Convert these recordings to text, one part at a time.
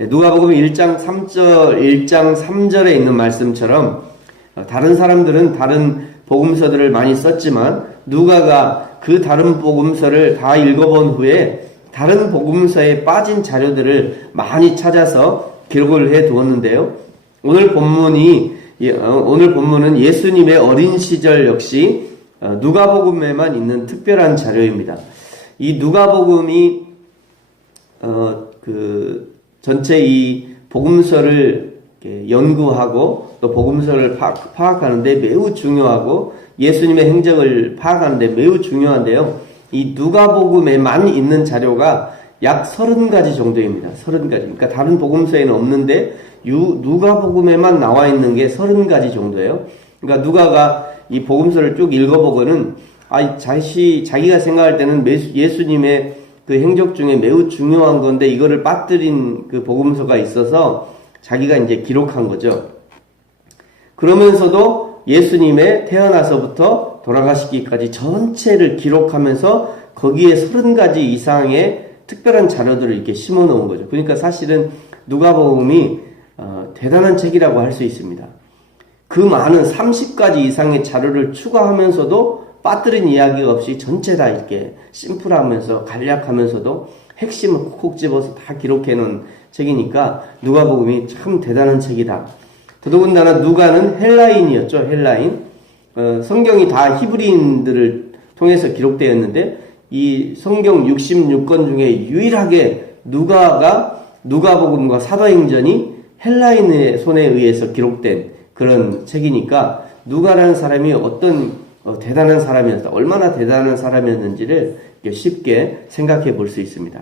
누가복음 1장 3절에 있는 말씀처럼 다른 사람들은 다른 복음서들을 많이 썼지만 누가가 그 다른 복음서를 다 읽어본 후에 다른 복음서에 빠진 자료들을 많이 찾아서 기록을 해 두었는데요. 오늘 본문은 예수님의 어린 시절 역시 누가복음에만 있는 특별한 자료입니다. 이 누가복음이 전체 이 복음서를 연구하고 또 복음서를 파악하는데 매우 중요하고 예수님의 행적을 파악하는데 매우 중요한데요. 이 누가복음에만 있는 자료가 약 30가지 정도입니다. 30가지. 그러니까 다른 복음서에는 없는데 누가복음에만 나와 있는 게 30가지 정도예요. 그러니까 누가가 이 복음서를 쭉 읽어보고는 자기가 생각할 때는 예수님의 그 행적 중에 매우 중요한 건데 이거를 빠뜨린 그 복음서가 있어서 자기가 이제 기록한 거죠. 그러면서도 예수님의 태어나서부터 돌아가시기까지 전체를 기록하면서 거기에 30가지 이상의 특별한 자료들을 이렇게 심어 놓은 거죠. 그러니까 사실은 누가복음이 대단한 책이라고 할 수 있습니다. 그 많은 30가지 이상의 자료를 추가하면서도 빠뜨린 이야기가 없이 전체 다 이렇게 심플하면서 간략하면서도 핵심을 콕콕 집어서 다 기록해 놓은 책이니까 누가복음이 참 대단한 책이다. 더더군다나 누가는 헬라인이었죠. 헬라인. 성경이 다 히브리인들을 통해서 기록되었는데 이 성경 66권 중에 유일하게 누가복음과 사도행전이 헬라인의 손에 의해서 기록된 그런 책이니까 누가라는 사람이 어떤 대단한 사람이었다. 얼마나 대단한 사람이었는지를 쉽게 생각해 볼 수 있습니다.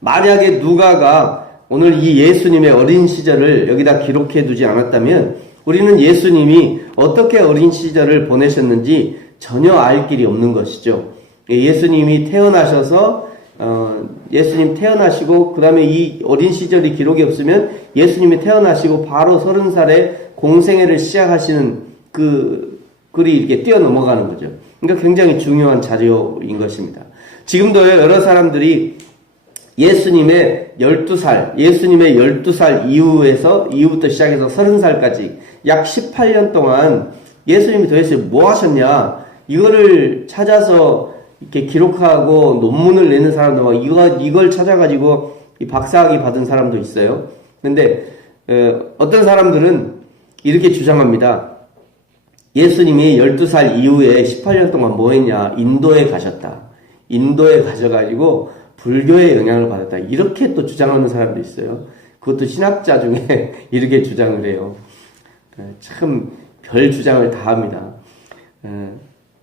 만약에 누가가 오늘 이 예수님의 어린 시절을 여기다 기록해 두지 않았다면 우리는 예수님이 어떻게 어린 시절을 보내셨는지 전혀 알 길이 없는 것이죠. 예수님이 태어나셔서 예수님 태어나시고 그 다음에 이 어린 시절이 기록이 없으면 예수님이 태어나시고 바로 30살에 공생애를 시작하시는 그 글이 이렇게 뛰어넘어가는 거죠. 그러니까 굉장히 중요한 자료인 것입니다. 지금도 여러 사람들이 예수님의 12살 이후부터 시작해서 30살까지 약 18년 동안 예수님이 도대체 뭐 하셨냐, 이거를 찾아서 이렇게 기록하고 논문을 내는 사람도 막 이걸 찾아가지고 박사학위 받은 사람도 있어요. 근데 어떤 사람들은 이렇게 주장합니다. 예수님이 12살 이후에 18년 동안 뭐 했냐, 인도에 가셨다. 인도에 가셔가지고 불교의 영향을 받았다. 이렇게 또 주장하는 사람도 있어요. 그것도 신학자 중에 이렇게 주장을 해요. 참 별 주장을 다 합니다.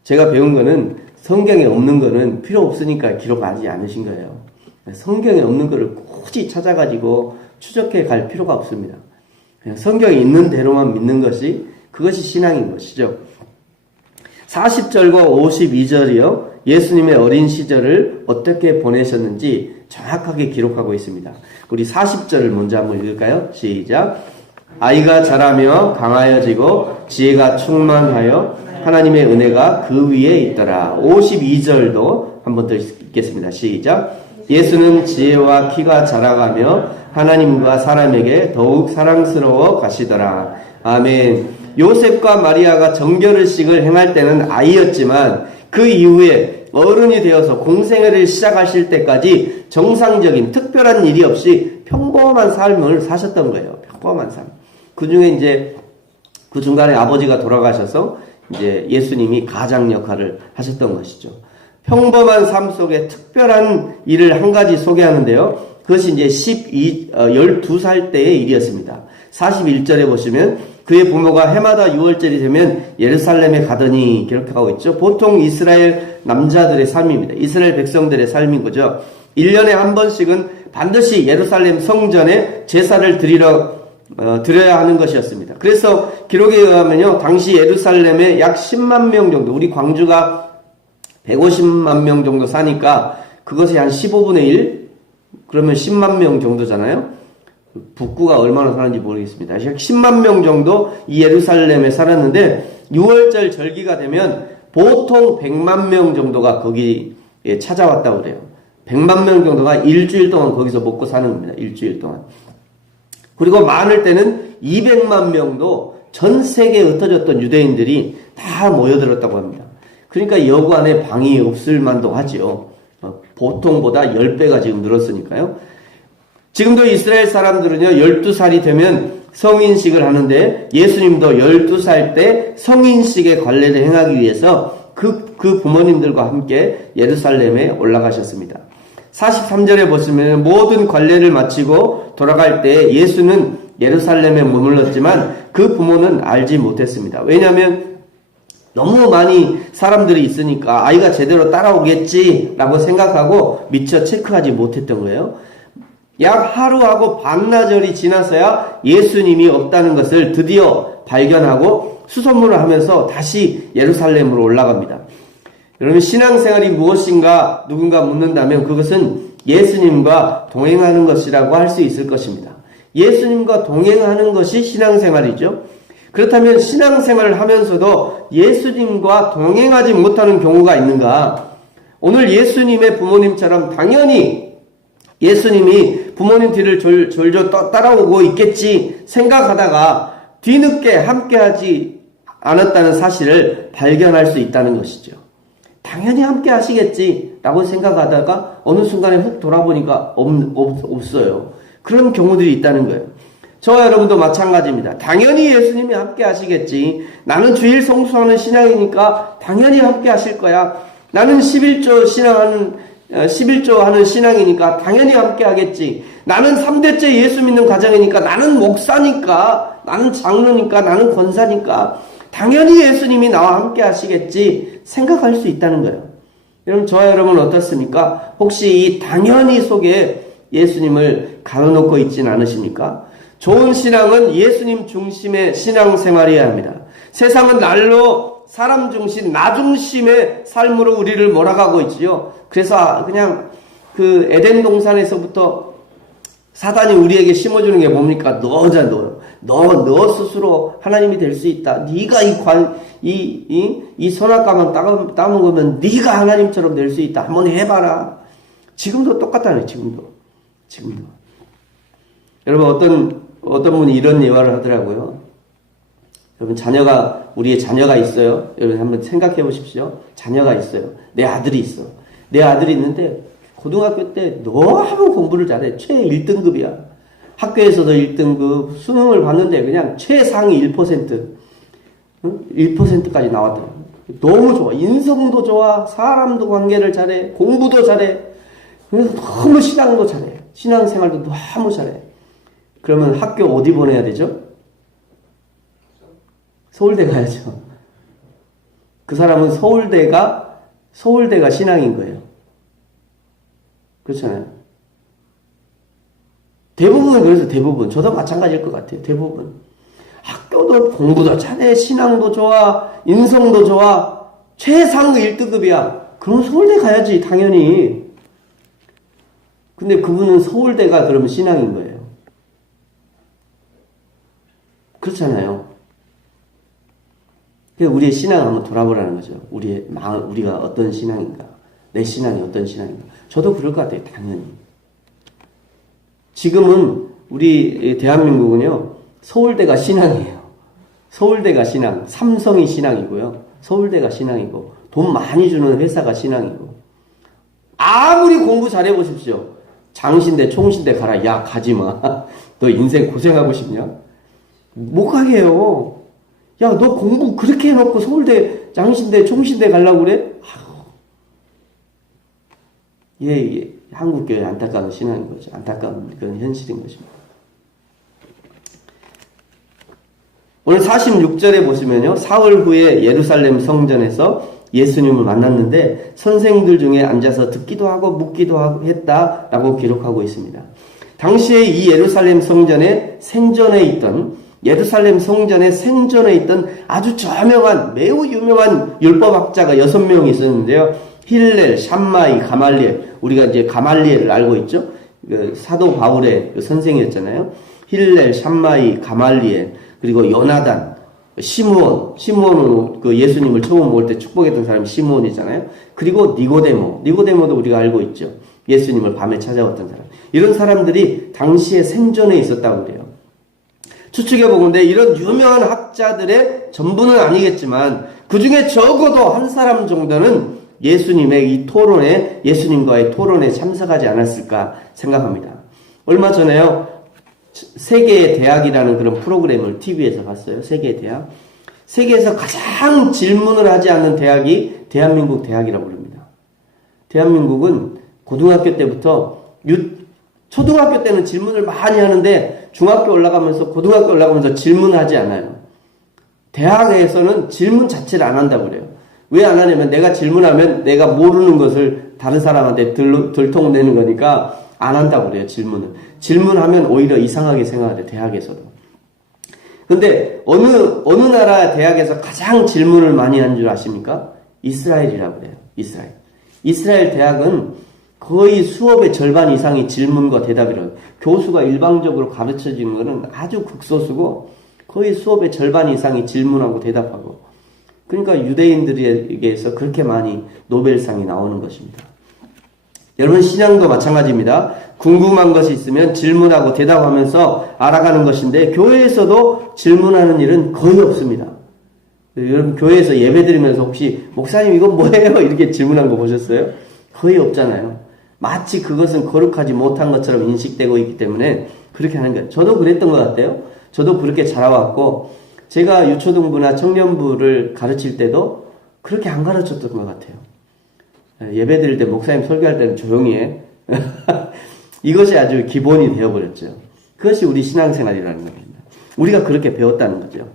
제가 배운 거는 성경에 없는 거는 필요 없으니까 기록하지 않으신 거예요. 성경에 없는 거를 굳이 찾아가지고 추적해 갈 필요가 없습니다. 그냥 성경에 있는 대로만 믿는 것이 그것이 신앙인 것이죠. 40절과 52절이요. 예수님의 어린 시절을 어떻게 보내셨는지 정확하게 기록하고 있습니다. 우리 40절을 먼저 한번 읽을까요? 시작. 아이가 자라며 강하여지고 지혜가 충만하여 하나님의 은혜가 그 위에 있더라. 52절도 한번 더 읽겠습니다. 시작. 예수는 지혜와 키가 자라가며 하나님과 사람에게 더욱 사랑스러워 가시더라. 아멘. 요셉과 마리아가 정결의식을 행할 때는 아이였지만 그 이후에 어른이 되어서 공생애를 시작하실 때까지 정상적인 특별한 일이 없이 평범한 삶을 사셨던 거예요. 평범한 삶. 그 중에 이제 그 중간에 아버지가 돌아가셔서 이제 예수님이 가장 역할을 하셨던 것이죠. 평범한 삶 속에 특별한 일을 한 가지 소개하는데요. 그것이 이제 12살 때의 일이었습니다. 41절에 보시면 그의 부모가 해마다 6월절이 되면 예루살렘에 가더니 기록하고 있죠. 보통 이스라엘 남자들의 삶입니다. 이스라엘 백성들의 삶인 거죠. 1년에 한 번씩은 반드시 예루살렘 성전에 제사를 드려야 하는 것이었습니다. 그래서 기록에 의하면요, 당시 예루살렘에 약 10만 명 정도, 우리 광주가 150만 명 정도 사니까 그것이 한 15분의 1? 그러면 10만 명 정도잖아요. 북구가 얼마나 사는지 모르겠습니다. 약 10만 명 정도 이 예루살렘에 살았는데 6월절 절기가 되면 보통 100만 명 정도가 거기에 찾아왔다고 그래요. 100만 명 정도가 일주일 동안 거기서 먹고 사는 겁니다. 일주일 동안. 그리고 많을 때는 200만 명도 전 세계에 흩어졌던 유대인들이 다 모여들었다고 합니다. 그러니까 여구 안에 방이 없을 만도 하지요. 보통보다 10배가 지금 늘었으니까요. 지금도 이스라엘 사람들은요, 12살이 되면 성인식을 하는데 예수님도 12살 때 성인식의 관례를 행하기 위해서 그 부모님들과 함께 예루살렘에 올라가셨습니다. 43절에 보시면 모든 관례를 마치고 돌아갈 때 예수는 예루살렘에 머물렀지만 그 부모는 알지 못했습니다. 왜냐하면 너무 많이 사람들이 있으니까 아이가 제대로 따라오겠지라고 생각하고 미처 체크하지 못했던 거예요. 약 하루하고 반나절이 지나서야 예수님이 없다는 것을 드디어 발견하고 수소문을 하면서 다시 예루살렘으로 올라갑니다. 여러분, 신앙생활이 무엇인가 누군가 묻는다면 그것은 예수님과 동행하는 것이라고 할 수 있을 것입니다. 예수님과 동행하는 것이 신앙생활이죠. 그렇다면 신앙생활을 하면서도 예수님과 동행하지 못하는 경우가 있는가? 오늘 예수님의 부모님처럼 당연히 예수님이 부모님 뒤를 졸졸 따라오고 있겠지 생각하다가 뒤늦게 함께하지 않았다는 사실을 발견할 수 있다는 것이죠. 당연히 함께 하시겠지라고 생각하다가 어느 순간에 훅 돌아보니까 없어요. 그런 경우들이 있다는 거예요. 저와 여러분도 마찬가지입니다. 당연히 예수님이 함께 하시겠지. 나는 주일 성수하는 신앙이니까 당연히 함께 하실 거야. 나는 11조 하는 신앙이니까 당연히 함께 하겠지. 나는 3대째 예수 믿는 가정이니까, 나는 목사니까, 나는 장로니까, 나는 권사니까 당연히 예수님이 나와 함께 하시겠지 생각할 수 있다는 거예요. 여러분, 저와 여러분은 어떻습니까? 혹시 이 당연히 속에 예수님을 가둬놓고 있지는 않으십니까? 좋은 신앙은 예수님 중심의 신앙생활이어야 합니다. 세상은 날로 사람 중심, 나 중심의 삶으로 우리를 몰아가고 있지요. 그래서 그냥 그 에덴 동산에서부터 사단이 우리에게 심어주는 게 뭡니까? 너 스스로 하나님이 될 수 있다. 네가 이 선악과만 따먹으면 네가 하나님처럼 될 수 있다. 한번 해봐라. 지금도 똑같다네. 지금도. 여러분, 어떤 분이 이런 예화를 하더라고요. 여러분, 우리의 자녀가 있어요. 여러분, 한번 생각해 보십시오. 자녀가 있어요. 내 아들이 있어. 내 아들이 있는데 고등학교 때 너무 공부를 잘해. 최 1등급이야. 학교에서도 1등급, 수능을 봤는데 그냥 최상위 1%, 1%까지 나왔다. 너무 좋아. 인성도 좋아. 사람도 관계를 잘해. 공부도 잘해. 너무 신앙도 잘해. 신앙생활도 너무 잘해. 그러면 학교 어디 보내야 되죠? 서울대 가야죠. 그 사람은 서울대가 신앙인 거예요. 그렇잖아요. 대부분, 그래서 대부분, 저도 마찬가지일 것 같아요. 대부분. 학교도 공부도 잘해, 신앙도 좋아, 인성도 좋아, 최상위 1등급이야. 그럼 서울대 가야지, 당연히. 근데 그분은 서울대가 그러면 신앙인 거예요. 그렇잖아요. 그러니까 우리의 신앙을 한번 돌아보라는 거죠. 우리가 어떤 신앙인가. 내 신앙이 어떤 신앙인가. 저도 그럴 것 같아요. 당연히. 지금은 우리 대한민국은요. 서울대가 신앙이에요. 서울대가 신앙. 삼성이 신앙이고요. 서울대가 신앙이고 돈 많이 주는 회사가 신앙이고 아무리 공부 잘해보십시오. 장신대 총신대 가라. 야 가지마. 너 인생 고생하고 싶냐? 못 가게 해요. 야 너 공부 그렇게 해놓고 서울대 장신대 총신대 가려고 그래? 이게 한국교회 안타까운 신앙인 거죠. 안타까운 그런 현실인 것입니다. 오늘 46절에 보시면요. 사흘 후에 예루살렘 성전에서 예수님을 만났는데 선생들 중에 앉아서 듣기도 하고 묻기도 했다라고 기록하고 있습니다. 당시에 이 예루살렘 성전에 생전에 있던 아주 저명한 매우 유명한 율법학자가 6명이 있었는데요. 힐렐, 샴마이, 가말리엘. 우리가 이제 가말리엘을 알고 있죠. 사도 바울의 선생이었잖아요. 힐렐, 샴마이, 가말리엘, 그리고 요나단, 시므온은 그 예수님을 처음 볼 때 축복했던 사람이 시므온이잖아요. 그리고 니고데모도 우리가 알고 있죠. 예수님을 밤에 찾아왔던 사람. 이런 사람들이 당시에 생존에 있었다고 그래요. 추측해 보건대 이런 유명한 학자들의 전부는 아니겠지만 그 중에 적어도 한 사람 정도는 예수님의 이 토론에, 예수님과의 토론에 참석하지 않았을까 생각합니다. 얼마 전에요, 세계의 대학이라는 그런 프로그램을 TV에서 봤어요. 세계의 대학. 세계에서 가장 질문을 하지 않는 대학이 대한민국 대학이라고 부릅니다. 대한민국은 고등학교 때부터 초등학교 때는 질문을 많이 하는데 중학교 올라가면서 고등학교 올라가면서 질문하지 않아요. 대학에서는 질문 자체를 안 한다고 그래요. 왜 안 하냐면 내가 질문하면 내가 모르는 것을 다른 사람한테 들통내는 거니까 안 한다고 그래요. 질문하면 오히려 이상하게 생각하대, 대학에서도. 근데 어느 나라 대학에서 가장 질문을 많이 한 줄 아십니까? 이스라엘이라고 그래요. 이스라엘 대학은 거의 수업의 절반 이상이 질문과 대답이라고. 교수가 일방적으로 가르쳐주는 것은 아주 극소수고 거의 수업의 절반 이상이 질문하고 대답하고. 그러니까 유대인들에게서 그렇게 많이 노벨상이 나오는 것입니다. 여러분, 신앙도 마찬가지입니다. 궁금한 것이 있으면 질문하고 대답하면서 알아가는 것인데 교회에서도 질문하는 일은 거의 없습니다. 여러분, 교회에서 예배드리면서 혹시 목사님 이건 뭐예요? 이렇게 질문한 거 보셨어요? 거의 없잖아요. 마치 그것은 거룩하지 못한 것처럼 인식되고 있기 때문에 그렇게 하는 거예요. 저도 그랬던 것 같아요. 저도 그렇게 자라왔고 제가 유초등부나 청년부를 가르칠 때도 그렇게 안 가르쳤던 것 같아요. 예배 드릴 때 목사님 설교할 때는 조용히 해. 이것이 아주 기본이 되어버렸죠. 그것이 우리 신앙생활이라는 겁니다. 우리가 그렇게 배웠다는 거죠.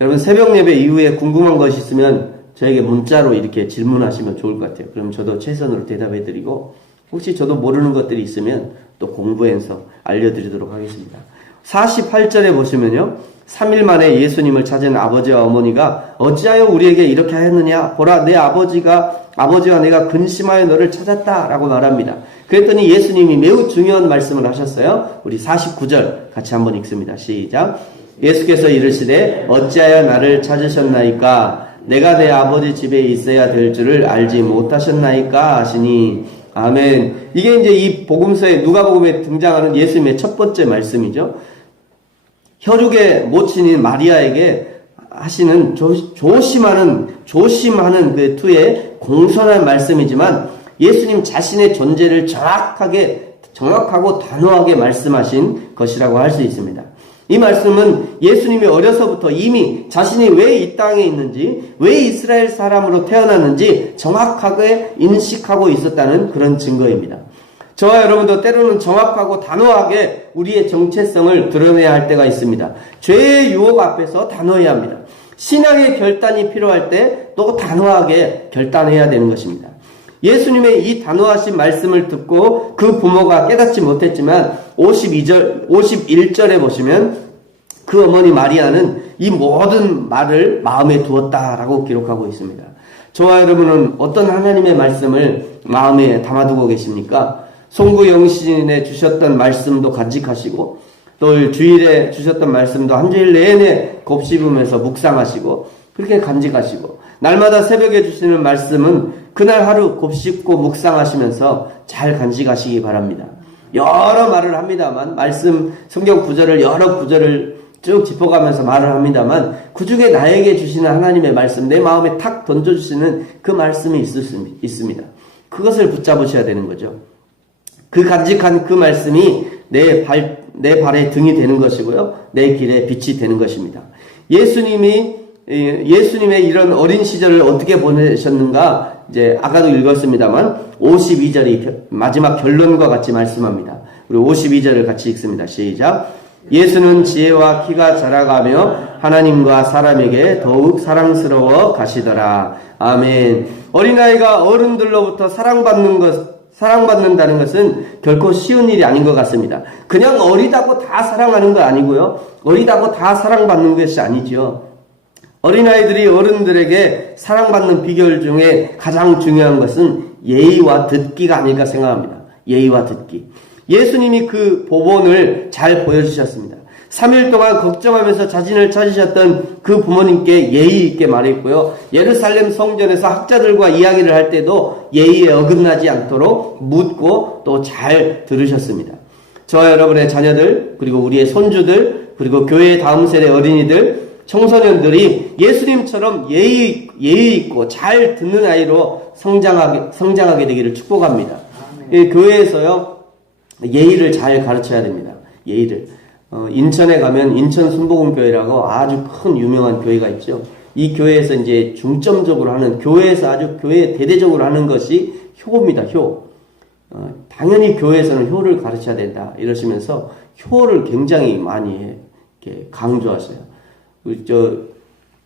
여러분, 새벽 예배 이후에 궁금한 것이 있으면 저에게 문자로 이렇게 질문하시면 좋을 것 같아요. 그럼 저도 최선으로 대답해드리고 혹시 저도 모르는 것들이 있으면 또 공부해서 알려드리도록 하겠습니다. 48절에 보시면요, 3일 만에 예수님을 찾은 아버지와 어머니가 어찌하여 우리에게 이렇게 하였느냐? 보라, 내 아버지와 내가 근심하여 너를 찾았다 라고 말합니다. 그랬더니 예수님이 매우 중요한 말씀을 하셨어요. 우리 49절 같이 한번 읽습니다. 시작. 예수께서 이르시되 어찌하여 나를 찾으셨나이까? 내가 내 아버지 집에 있어야 될 줄을 알지 못하셨나이까? 하시니. 아멘. 이게 이제 이 복음서에, 누가복음에 등장하는 예수님의 첫 번째 말씀이죠. 혈육의 모친인 마리아에게 하시는 조심하는 그 투의 공손한 말씀이지만 예수님 자신의 존재를 정확하고 단호하게 말씀하신 것이라고 할 수 있습니다. 이 말씀은 예수님이 어려서부터 이미 자신이 왜 이 땅에 있는지, 왜 이스라엘 사람으로 태어났는지 정확하게 인식하고 있었다는 그런 증거입니다. 저와 여러분도 때로는 정확하고 단호하게 우리의 정체성을 드러내야 할 때가 있습니다. 죄의 유혹 앞에서 단호해야 합니다. 신앙의 결단이 필요할 때 또 단호하게 결단해야 되는 것입니다. 예수님의 이 단호하신 말씀을 듣고 그 부모가 깨닫지 못했지만 51절에 보시면 그 어머니 마리아는 이 모든 말을 마음에 두었다라고 기록하고 있습니다. 저와 여러분은 어떤 하나님의 말씀을 마음에 담아두고 계십니까? 송구영신에 주셨던 말씀도 간직하시고 또 주일에 주셨던 말씀도 한 주일 내내 곱씹으면서 묵상하시고 그렇게 간직하시고 날마다 새벽에 주시는 말씀은 그날 하루 곱씹고 묵상하시면서 잘 간직하시기 바랍니다. 여러 말을 합니다만 성경 구절을 여러 구절을 쭉 짚어가면서 말을 합니다만 그 중에 나에게 주시는 하나님의 말씀, 내 마음에 탁 던져주시는 그 말씀이 있습니다. 그것을 붙잡으셔야 되는 거죠. 그 간직한 그 말씀이 내 발의 등이 되는 것이고요. 내 길에 빛이 되는 것입니다. 예수님의 이런 어린 시절을 어떻게 보내셨는가, 이제 아까도 읽었습니다만 52절이 마지막 결론과 같이 말씀합니다. 우리 52절을 같이 읽습니다. 시작. 예수는 지혜와 키가 자라가며 하나님과 사람에게 더욱 사랑스러워 가시더라. 아멘. 어린아이가 어른들로부터 사랑받는다는 것은 결코 쉬운 일이 아닌 것 같습니다. 그냥 어리다고 다 사랑하는 거 아니고요. 어리다고 다 사랑받는 것이 아니죠. 어린아이들이 어른들에게 사랑받는 비결 중에 가장 중요한 것은 예의와 듣기가 아닐까 생각합니다. 예의와 듣기. 예수님이 그 보본을 잘 보여주셨습니다. 3일 동안 걱정하면서 자신을 찾으셨던 그 부모님께 예의 있게 말했고요. 예루살렘 성전에서 학자들과 이야기를 할 때도 예의에 어긋나지 않도록 묻고 또 잘 들으셨습니다. 저와 여러분의 자녀들, 그리고 우리의 손주들, 그리고 교회의 다음 세대 어린이들, 청소년들이 예수님처럼 예의 있고 잘 듣는 아이로 성장하게 되기를 축복합니다. 교회에서요, 예의를 잘 가르쳐야 됩니다. 예의를. 인천에 가면 인천 순복음교회라고 아주 큰 유명한 교회가 있죠. 이 교회에서 이제 중점적으로 하는, 교회에서 아주 교회 대대적으로 하는 것이 효입니다. 효. 당연히 교회에서는 효를 가르쳐야 된다. 이러시면서 효를 굉장히 많이 이렇게 강조하세요.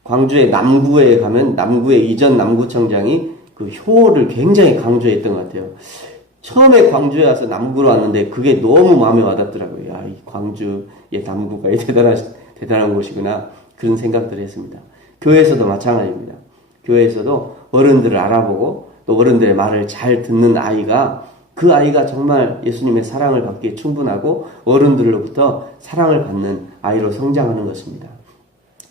광주의 남구에 가면 남구의 이전 남구청장이 그 효를 굉장히 강조했던 것 같아요. 처음에 광주에 와서 남구로 왔는데 그게 너무 마음에 와닿더라고요. 야, 이 광주의 남구가 대단한 곳이구나. 그런 생각들을 했습니다. 교회에서도 마찬가지입니다. 교회에서도 어른들을 알아보고 또 어른들의 말을 잘 듣는 아이가, 그 아이가 정말 예수님의 사랑을 받기에 충분하고 어른들로부터 사랑을 받는 아이로 성장하는 것입니다.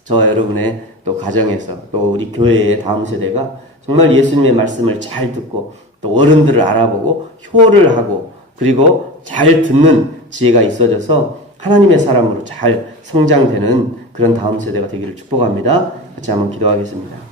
저와 여러분의 또 가정에서 또 우리 교회의 다음 세대가 정말 예수님의 말씀을 잘 듣고 또 어른들을 알아보고 효를 하고 그리고 잘 듣는 지혜가 있어져서 하나님의 사람으로 잘 성장되는 그런 다음 세대가 되기를 축복합니다. 같이 한번 기도하겠습니다.